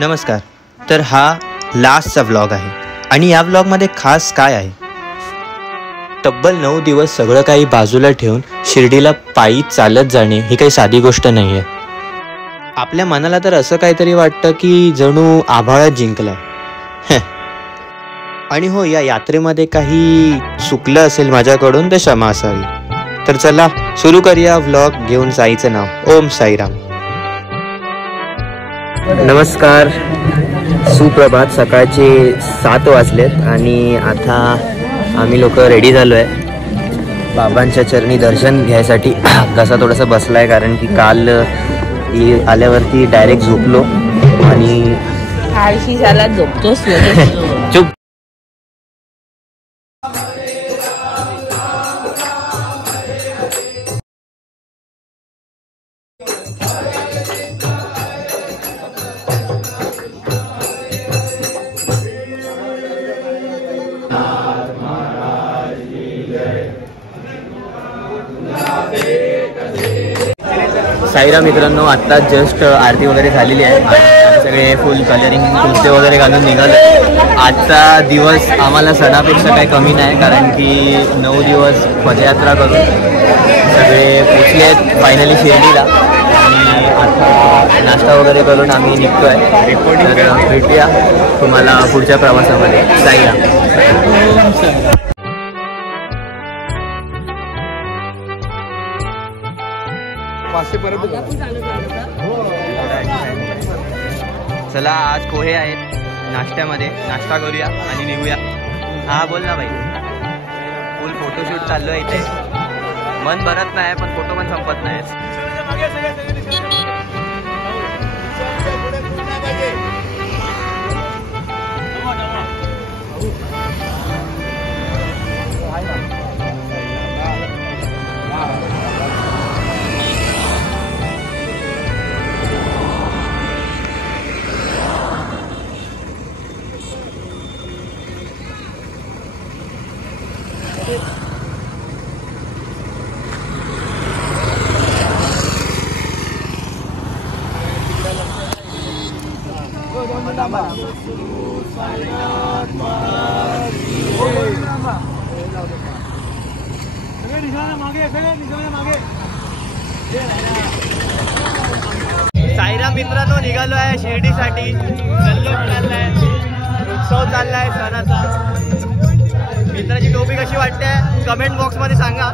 नमस्कार. तर हा लास्टचा व्लॉग आहे आणि या व्लॉगमध्ये खास काय आहे? तब्बल 9 दिवस सगळं काही बाजूला ठेवून शिर्डीला पायी चालत जाणे ही काही साधी गोष्ट नाही आहे. आपल्या मनाला तर असं काहीतरी वाटतं की जणू आभाळात जिंकलाय. आणि हो, या यात्रेमध्ये काही चुकलं असेल माझ्याकडून तर क्षमा असावी. तर चला सुरू करूया व्लॉग. घेऊन जायचं नाव ओम साईराम. नमस्कार, सुप्रभात. सकाळचे 7 वाजलेत आणि आता आम्ही लोक रेडी झालो आहे बाबांच्या चरणी दर्शन घ्यायसाठी. कसा थोडासा बसला आहे कारण की काल आल्यावरती डायरेक्ट झोपलो आणि आळशी झाला, झोपतोस. चुप. साईराम मित्रांनो, आत्ताच जस्ट आरती वगैरे झालेली आहे. सगळे फुल कलरिंग कुर्ते वगैरे घालून निघाले. आजचा दिवस आम्हाला सणापेक्षा काही कमी नाही कारण की 9 दिवस पदयात्रा करून सगळे पोचले आहेत फायनली शिर्डीला आणि आता नाश्ता वगैरे करून आम्ही निघतो आहे. तर भेटूया तुम्हाला पुढच्या प्रवासामध्ये. साईराम. चला, आज पोहे आहेत नाश्त्यामध्ये. नाश्ता करूया आणि निघूया. हा बोल ना भाई. फुल फोटोशूट चाललो आहे इथे. मन भरत नाही पण फोटो पण संपत नाही. साईराम मित्रांनो, निघालो आहे शिर्डीसाठी. जल्लोष चाललाय, उत्सव चाललाय सणाचा. मित्राची टोपी कशी वाटते कमेंट बॉक्स मध्ये सांगा.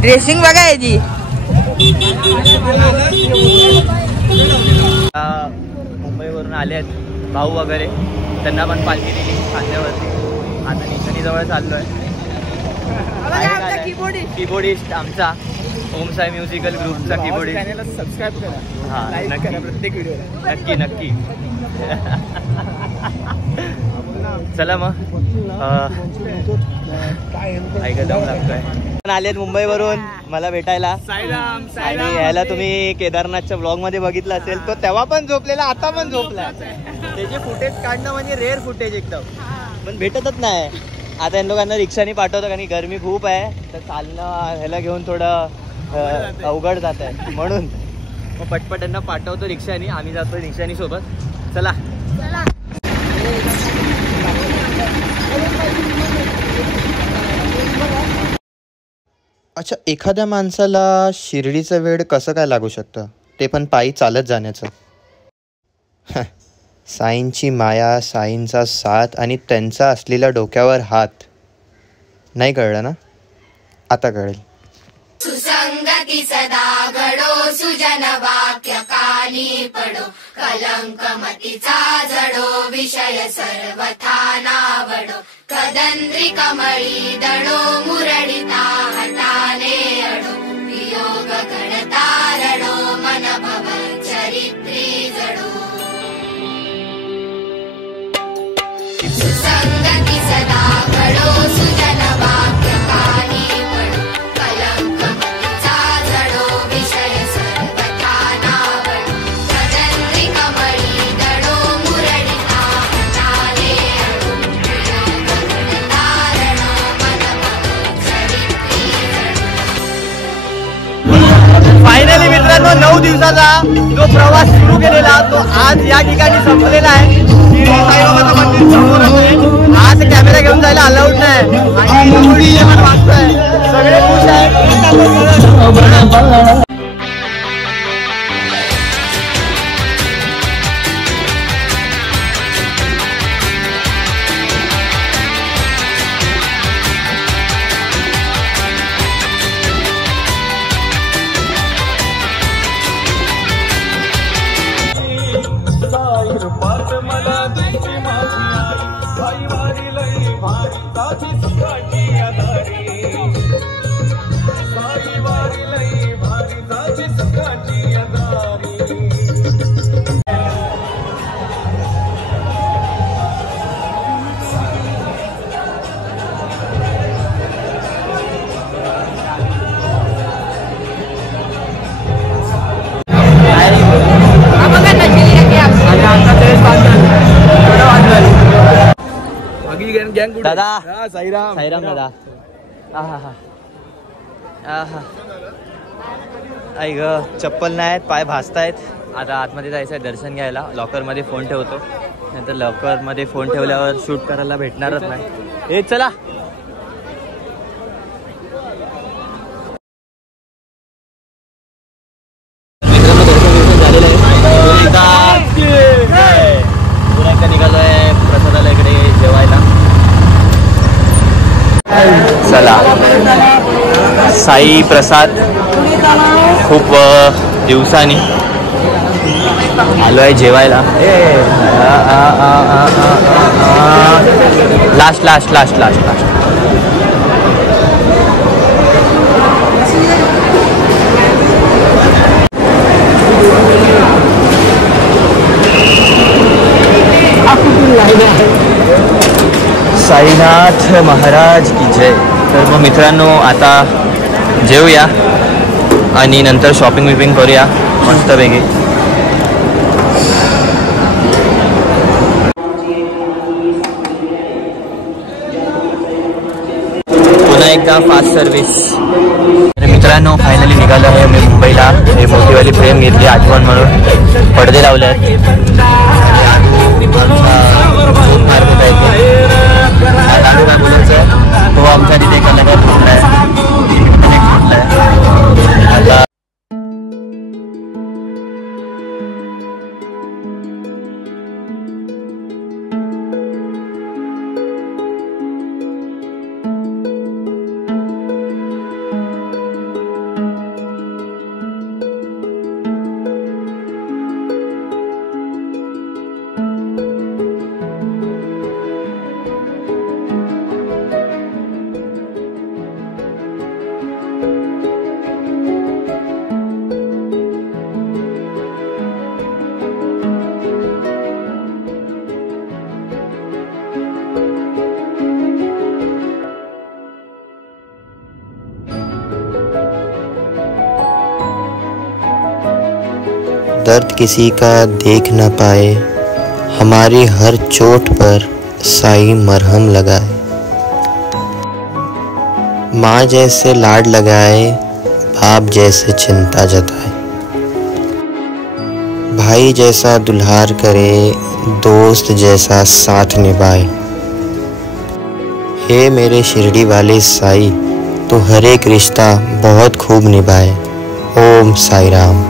ड्रेसिंग बघा याची. मुंबईवरून आले आहेत भाऊ वगैरे, त्यांना पण पालखी दिली खांद्यावरती. आता निशाणी जवळ चाललोय. कीबोर्डिस्ट आमचा ओम साई म्युझिकल ग्रुपचा कीबोर्डिस्ट. सबस्क्राईब करा. हा, नक्की. प्रत्येक व्हिडिओ नक्की नक्की. चला मग ऐकदम लागतोय. आलेत मुंबईवरून मला भेटायला. आणि याला तुम्ही केदारनाथच्या ब्लॉग मध्ये बघितलं असेल. तो तेव्हा पण झोपलेला, आता पण झोपला. त्याचे फुटेज काढणं म्हणजे रेअर फुटेज एकदम, पण भेटतच नाही. आता या लोकांना रिक्षाने पाठवतो कारण की गरमी खूप आहे. तर चालणं ह्याला घेऊन थोडं अवघड जात आहे म्हणून मग पटपट यांना पाठवतो रिक्षाने. आम्ही जातो रिक्षानी सोबत. चला. अच्छा, एखाद्या माणसाला शिर्डीचं वेड कसं काय लागू शकतं, ते पण पायी चालत जाण्याचं? साईंची माया, साईंचा साथ आणि त्यांचा असलेला डोक्यावर हात. नाही कळलं ना? आता कळेल. सुसंगती सदा घडो, सुजन वाक्य कानी पडो, कलंक मतीचा जडो, विषय सर्वथा नावडो, कदंद्री कमळी दडो, मुरडिता हटाने अडो, वियोग घडता रडो. 9 दिवसाचा जो प्रवास सुरू केलेला तो आज या ठिकाणी संपलेला आहे. शिर्डी साईबाबाचं मंदिर समोरच आहे. आज कॅमेरा घेऊन जायला अलाउड नाही आणि वाचतोय. सगळे खुश आहेत. दादा साईराम साईराम दादा. आई ग चप्पल नाही आहेत, पाय भाजतायत. आता आतमध्ये जायचं आहे दर्शन घ्यायला. लॉकरमध्ये फोन ठेवतो, नंतर लॉकरमध्ये फोन ठेवल्यावर शूट करायला भेटणारच नाही. हे चला निघालोय प्रसादालयाकडे जेवायला. चला साई प्रसाद खूप दिवसांनी आलो आहे जेवायला. Last last last last last Sainath Maharaj की जय. तर मग मित्रांनो आता जेवूया आणि नंतर शॉपिंग विपिंग करूया मस्तपैकी. पुन्हा एकदा फास्ट सर्व्हिस. मित्रांनो फायनली निघालो आहे मी मुंबईला. हे मोठीवाली फ्रेम घेतली आठवण म्हणून. पडदे लावले आहेत. तो आमच्या तिथे कलाकार फुटला आहे. आता दर्द किसी का देख न पाए, हमारी हर चोट पर साई मरहम लगाए। माँ जैसे लाड लगाए, बाप जैसे चिंता जताए, भाई जैसा दुल्हार करे, दोस्त जैसा साथ निभाए। हे मेरे शिरडी वाले साई, तो हर एक रिश्ता बहुत खूब निभाए। ओम साई राम।